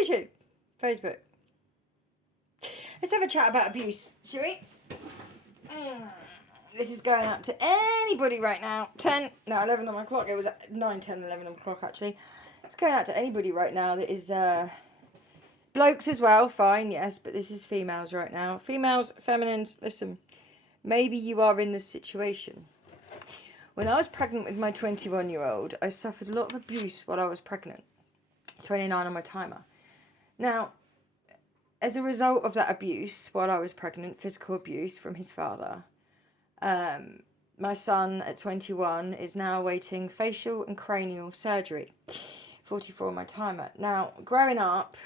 YouTube, Facebook. Let's have a chat about abuse, shall we? This is going out to anybody right now. 11 on my clock. It was 9, 10, 11 on my clock, actually. It's going out to anybody right now that is blokes as well, fine, yes, but this is females right now. Females, feminines, listen, maybe you are in this situation. When I was pregnant with my 21-year-old, I suffered a lot of abuse while I was pregnant. 29 on my timer. Now, as a result of that abuse while I was pregnant, physical abuse from his father, my son at 21 is now awaiting facial and cranial surgery. 44 on my timer. Now, growing up,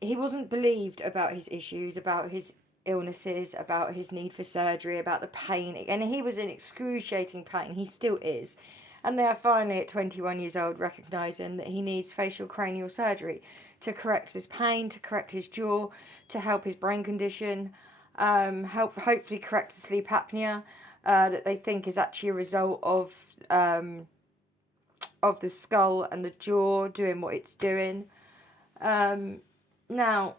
he wasn't believed about his issues, about his illnesses, about his need for surgery, about the pain. And he was in excruciating pain. He still is. And they are finally at 21 years old recognising that he needs facial cranial surgery to correct his pain, to correct his jaw, to help his brain condition, help hopefully correct the sleep apnea that they think is actually a result of the skull and the jaw doing what it's doing. Now,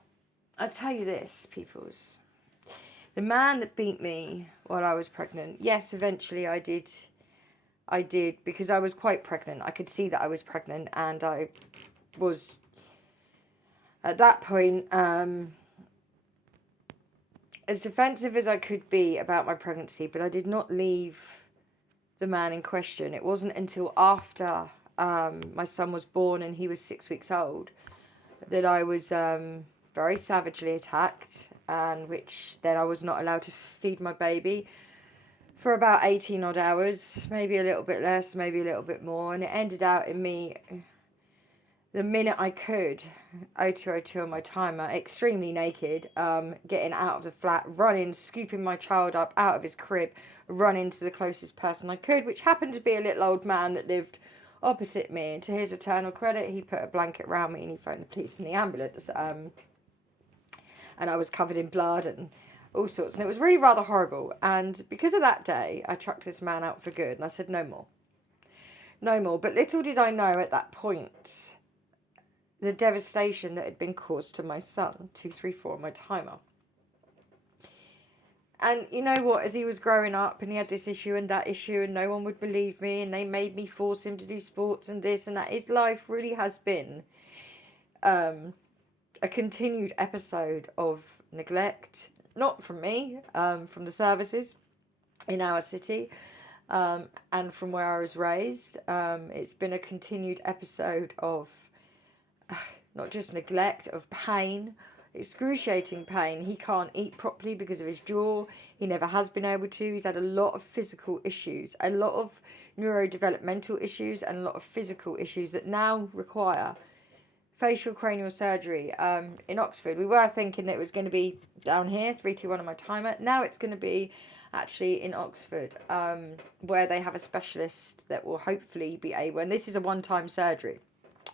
I tell you this, peoples. The man that beat me while I was pregnant, yes, eventually I did, because I was quite pregnant. I could see that I was pregnant, and I was, at that point, as defensive as I could be about my pregnancy, but I did not leave the man in question. It wasn't until after my son was born and he was 6 weeks old that I was very savagely attacked, and which then I was not allowed to feed my baby for about 18 odd hours, maybe a little bit less, maybe a little bit more, and it ended out in me, the minute I could, 0202 on my timer, extremely naked, getting out of the flat, running, scooping my child up out of his crib, running to the closest person I could, which happened to be a little old man that lived opposite me. And to his eternal credit, he put a blanket around me and he phoned the police and the ambulance. And I was covered in blood and all sorts. And it was really rather horrible. And because of that day, I chucked this man out for good. And I said, no more. No more. But little did I know at that point the devastation that had been caused to my son. 234 on my timer. And you know what, as he was growing up and he had this issue and that issue and no one would believe me and they made me force him to do sports and this and that, his life really has been a continued episode of neglect, not from me, from the services in our city, and from where I was raised. It's been a continued episode of not just neglect, of pain, excruciating pain. He can't eat properly because of his jaw. He never has been able to. He's had a lot of physical issues, a lot of neurodevelopmental issues, and a lot of physical issues that now require facial cranial surgery in Oxford. We were thinking that it was going to be down here, 321 on my timer. Now it's going to be actually in Oxford, where they have a specialist that will hopefully be able, and this is a one-time surgery,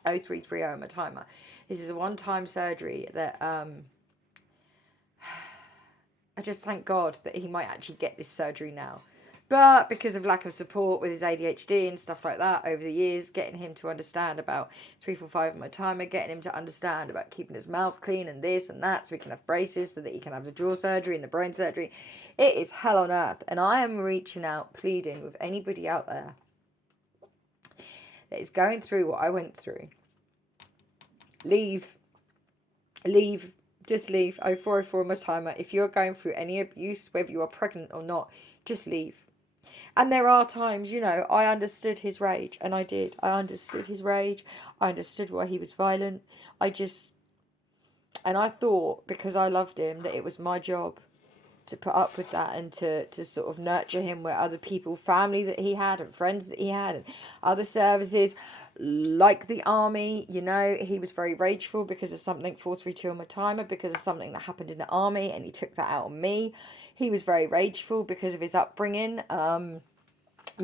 0330 on my timer. This is a one-time surgery that I just thank God that he might actually get this surgery now. But because of lack of support with his ADHD and stuff like that over the years, getting him to understand about 345 on my timer, getting him to understand about keeping his mouth clean and this and that so he can have braces so that he can have the jaw surgery and the brain surgery. It is hell on earth. And I am reaching out, pleading with anybody out there that is going through what I went through. Leave, just leave. 0404 on my timer. If you're going through any abuse, whether you are pregnant or not, just leave. And there are times, you know, I understood his rage, and I did. I understood his rage. I understood why he was violent. And I thought, because I loved him, that it was my job to put up with that and to sort of nurture him where other people, family that he had and friends that he had and other services, like the army, you know, he was very rageful because of something, 432 on my timer, because of something that happened in the army, and he took that out on me. He was very rageful because of his upbringing,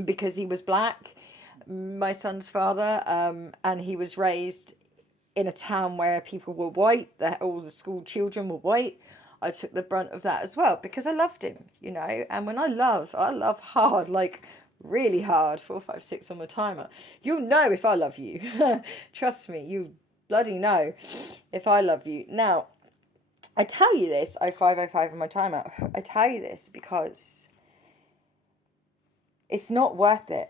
because he was black, my son's father, and he was raised in a town where people were white, that all the school children were white. I took the brunt of that as well because I loved him, you know, and when I love hard, like really hard. 456 on my timer. You'll know if I love you. Trust me, you bloody know if I love you. Now, I tell you this, 0505 on my timeout. I tell you this because it's not worth it.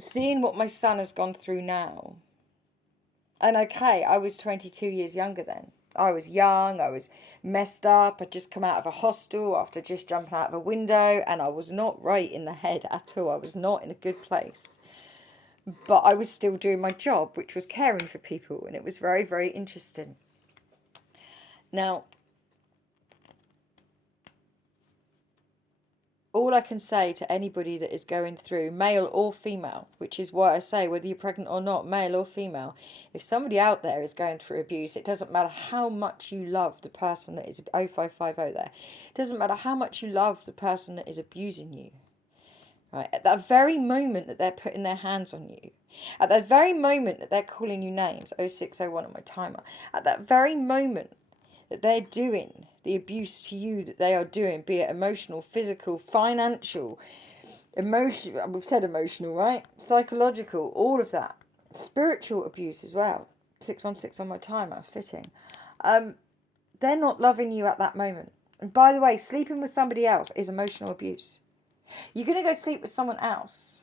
Seeing what my son has gone through now. And okay, I was 22 years younger then. I was young, I was messed up, I'd just come out of a hostel after just jumping out of a window, and I was not right in the head at all. I was not in a good place. But I was still doing my job, which was caring for people, and it was very, very interesting. Now, all I can say to anybody that is going through, male or female, which is why I say whether you're pregnant or not, male or female, if somebody out there is going through abuse, it doesn't matter how much you love the person that is 0550 there. It doesn't matter how much you love the person that is abusing you. Right? At that very moment that they're putting their hands on you, at that very moment that they're calling you names, 0601 on my timer, at that very moment that they're doing the abuse to you that they are doing, be it emotional, physical, financial, emotional, we've said emotional, right? Psychological, all of that. Spiritual abuse as well. 616 on my timer, fitting. They're not loving you at that moment. And by the way, sleeping with somebody else is emotional abuse. You're going to go sleep with someone else.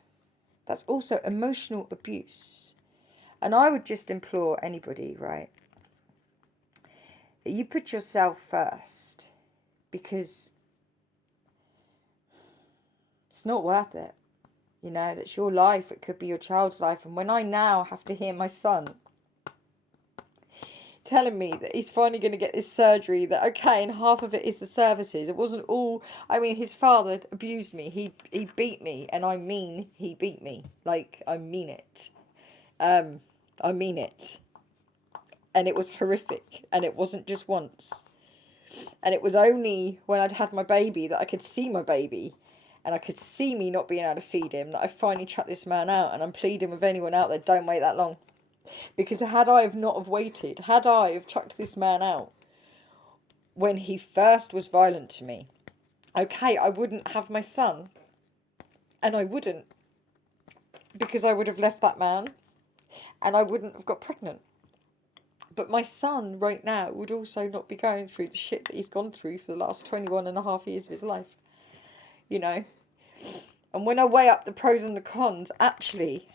That's also emotional abuse. And I would just implore anybody, right, that you put yourself first, because it's not worth it. You know, that's your life. It could be your child's life. And when I now have to hear my son telling me that he's finally going to get this surgery, that okay, and half of it is the services. It wasn't all, I mean, his father abused me. He beat me, and I mean he beat me. Like, I mean it. I mean it. And it was horrific, and it wasn't just once. And it was only when I'd had my baby that I could see my baby, and I could see me not being able to feed him, that I finally chucked this man out. And I'm pleading with anyone out there, don't wait that long. Because had I have not have waited, had I have chucked this man out when he first was violent to me, okay, I wouldn't have my son. And I wouldn't. Because I would have left that man, and I wouldn't have got pregnant. But my son right now would also not be going through the shit that he's gone through for the last 21 and a half years of his life. You know? And when I weigh up the pros and the cons, actually,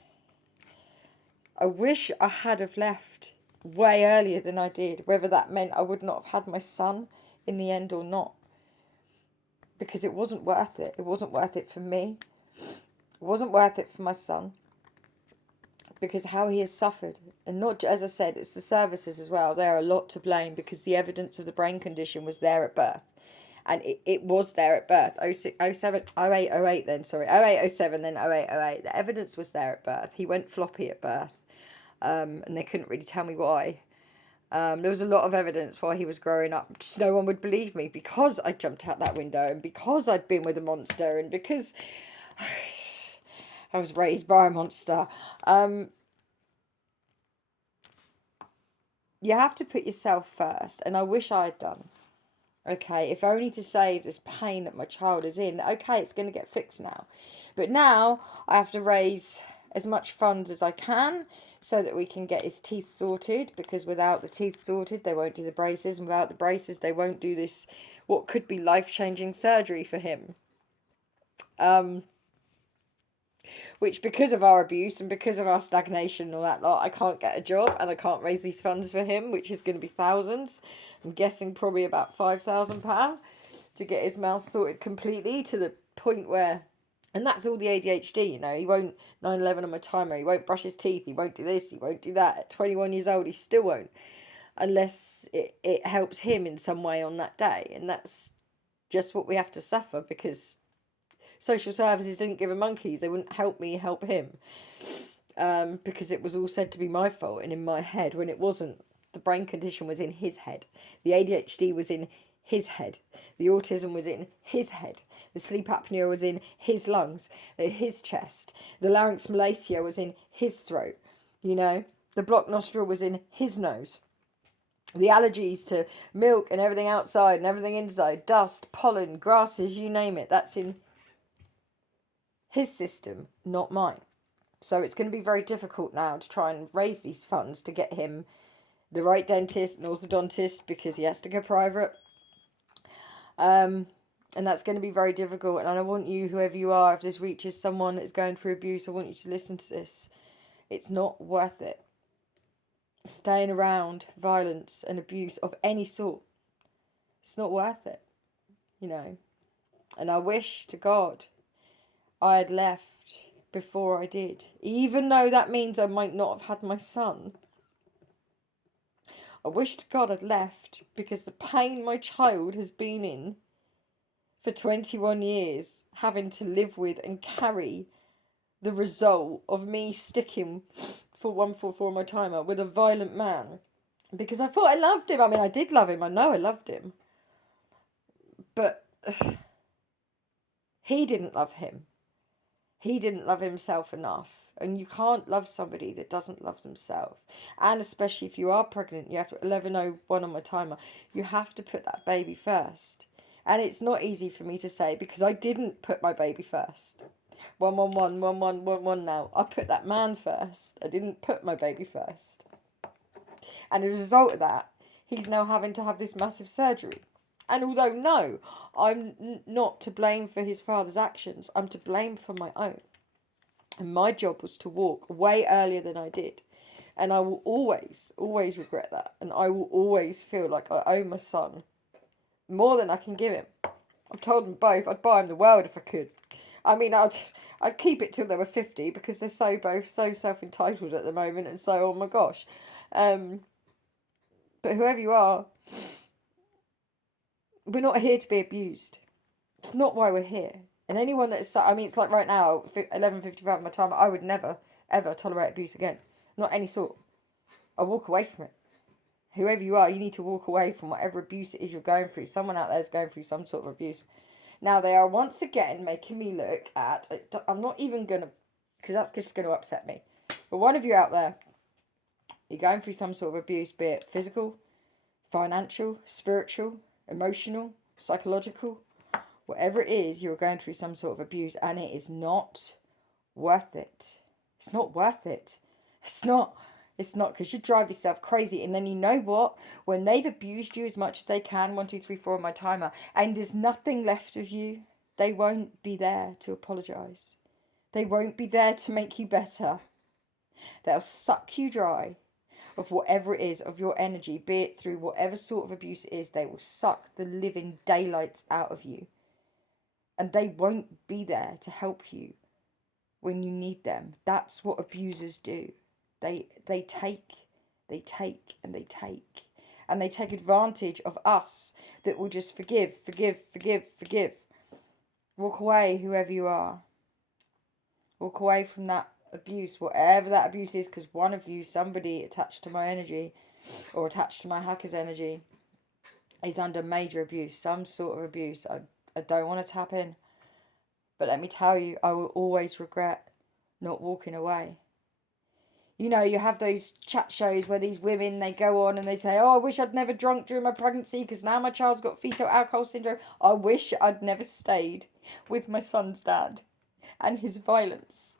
I wish I had have left way earlier than I did. Whether that meant I would not have had my son in the end or not. Because it wasn't worth it. It wasn't worth it for me. It wasn't worth it for my son. Because how he has suffered, and not, as I said, it's the services as well. They're a lot to blame, because the evidence of the brain condition was there at birth, and it was there at birth. 0808 then, sorry, 0807 then 0808. The evidence was there at birth. He went floppy at birth, and they couldn't really tell me why. There was a lot of evidence why he was growing up. Just no one would believe me, because I jumped out that window, and because I'd been with a monster, and because I was raised by a monster. You have to put yourself first, and I wish I had done. Okay, if only to save this pain that my child is in. Okay, it's going to get fixed now. But now I have to raise as much funds as I can so that we can get his teeth sorted, because without the teeth sorted, they won't do the braces, and without the braces, they won't do this, what could be life-changing surgery for him. Which, because of our abuse and because of our stagnation and all that lot, I can't get a job, and I can't raise these funds for him, which is going to be thousands. I'm guessing probably about £5,000 to get his mouth sorted completely, to the point where, and that's all the ADHD, you know, he won't 9/11 on my timer, he won't brush his teeth, he won't do this, he won't do that. At 21 years old, he still won't, unless it helps him in some way on that day. And that's just what we have to suffer, because social services didn't give a monkeys. They wouldn't help me help him, because it was all said to be my fault and in my head, when it wasn't. The brain condition was in his head. The ADHD was in his head. The autism was in his head. The sleep apnea was in his lungs, his chest. The larynx malacia was in his throat. You know, the blocked nostril was in his nose. The allergies to milk and everything outside and everything inside, dust, pollen, grasses, you name it, that's in his system, not mine. So it's going to be very difficult now to try and raise these funds to get him the right dentist and orthodontist, because he has to go private. And that's going to be very difficult. And I want you, whoever you are, if this reaches someone that's going through abuse, I want you to listen to this. It's not worth it. Staying around violence and abuse of any sort. It's not worth it. You know. And I wish to God I had left before I did. Even though that means I might not have had my son. I wish to God I'd left, because the pain my child has been in for 21 years, having to live with and carry the result of me sticking for 144 on my timer with a violent man, because I thought I loved him. I mean, I did love him. I know I loved him. But he didn't love him. He didn't love himself enough. And you can't love somebody that doesn't love themselves. And especially if you are pregnant, you have to 11:01 on my timer. You have to put that baby first. And it's not easy for me to say, because I didn't put my baby first. 111, 1111 now. I put that man first. I didn't put my baby first. And as a result of that, he's now having to have this massive surgery. And although, no, I'm not to blame for his father's actions, I'm to blame for my own. And my job was to walk way earlier than I did. And I will always, always regret that. And I will always feel like I owe my son more than I can give him. I've told them both I'd buy him the world if I could. I mean, I'd keep it till they were 50, because they're both so self-entitled at the moment, and so, oh my gosh. But whoever you are, we're not here to be abused. It's not why we're here. And anyone that's, I mean, it's like right now, 11:55 my time, I would never, ever tolerate abuse again. Not any sort. I walk away from it. Whoever you are, you need to walk away from whatever abuse it is you're going through. Someone out there is going through some sort of abuse. Now, they are once again making me look at, I'm not even going to, because that's just going to upset me. But one of you out there, you're going through some sort of abuse, be it physical, financial, spiritual, emotional, psychological, whatever it is, you're going through some sort of abuse, and it is not worth it. It's not worth it. It's not, because you drive yourself crazy. And then you know what? When they've abused you as much as they can, 1, 2, 3, 4 on my timer, and there's nothing left of you, they won't be there to apologise. They won't be there to make you better. They'll suck you dry of whatever it is, of your energy, be it through whatever sort of abuse it is. They will suck the living daylights out of you. And they won't be there to help you when you need them. That's what abusers do. They take, and they take. And they take advantage of us that will just forgive. Walk away, whoever you are. Walk away from that abuse, whatever that abuse is, because one of you, somebody attached to my energy or attached to my hacker's energy, is under major abuse, some sort of abuse. I don't want to tap in. But let me tell you, I will always regret not walking away. You know, you have those chat shows where these women, they go on and they say, oh, I wish I'd never drunk during my pregnancy because now my child's got fetal alcohol syndrome. I wish I'd never stayed with my son's dad and his violence,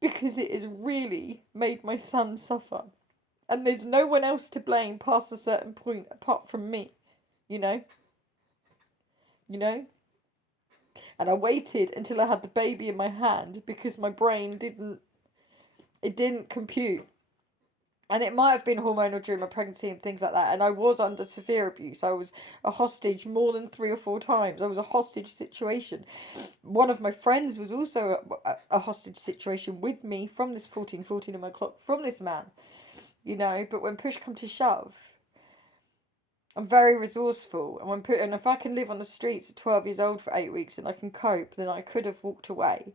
because it has really made my son suffer. And there's no one else to blame past a certain point apart from me, you know? And I waited until I had the baby in my hand because my brain didn't compute. And it might have been hormonal during my pregnancy and things like that. And I was under severe abuse. I was a hostage more than 3 or 4 times. I was a hostage situation. One of my friends was also a hostage situation with me from this 14:14 on my clock, from this man. But when push come to shove, I'm very resourceful, and if I can live on the streets at 12 years old for 8 weeks and I can cope, then I could have walked away.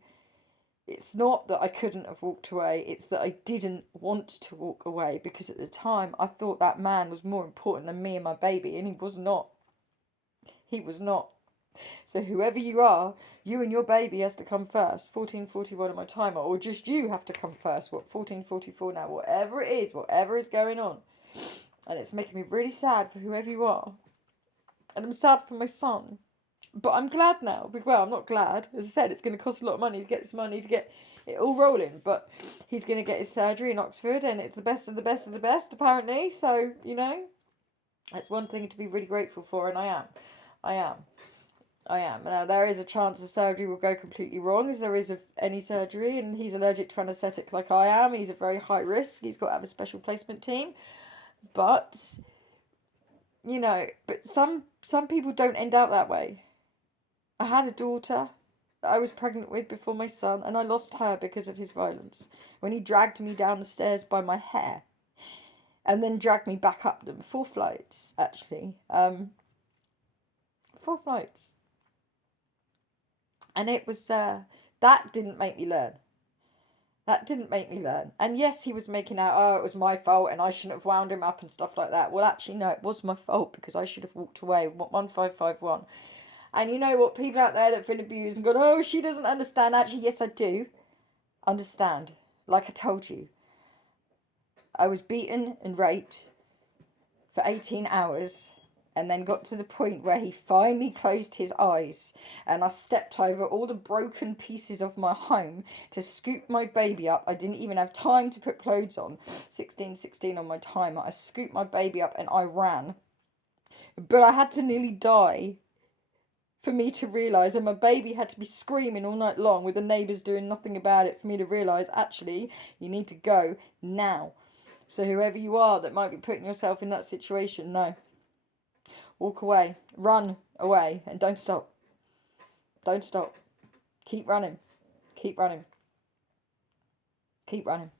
It's not that I couldn't have walked away, it's that I didn't want to walk away, because at the time I thought that man was more important than me and my baby, and he was not. He was not. So whoever you are, you and your baby has to come first. 14:41 on my timer, or just you have to come first. 14:44 now, whatever it is, whatever is going on. And it's making me really sad for whoever you are. And I'm sad for my son. But I'm glad now. Well, I'm not glad. As I said, it's going to cost a lot of money to get this money to get it all rolling. But he's going to get his surgery in Oxford, and it's the best of the best of the best, apparently. So, you know, that's one thing to be really grateful for, and I am. I am. I am. Now, there is a chance the surgery will go completely wrong, as there is with any surgery, and he's allergic to anaesthetic like I am. He's at very high risk. He's got to have a special placement team. But, you know, but some people don't end up that way. I had a daughter that I was pregnant with before my son, and I lost her because of his violence. When he dragged me down the stairs by my hair, and then dragged me back up them 4 flights, actually. 4 flights. And it was, that didn't make me learn. That didn't make me learn. And yes, he was making out, oh, it was my fault and I shouldn't have wound him up and stuff like that. Well, actually, no, it was my fault because I should have walked away. 1551. And you know what? People out there that feel abused and go, oh, she doesn't understand. Actually, yes, I do understand. Like I told you. I was beaten and raped for 18 hours. And then got to the point where he finally closed his eyes, and I stepped over all the broken pieces of my home to scoop my baby up. I didn't even have time to put clothes on. 16:16 on my timer. I scooped my baby up and I ran. But I had to nearly die for me to realise, and my baby had to be screaming all night long with the neighbours doing nothing about it for me to realise, actually, you need to go now. So whoever you are that might be putting yourself in that situation, no. Walk away. Run away. And don't stop. Don't stop. Keep running. Keep running. Keep running.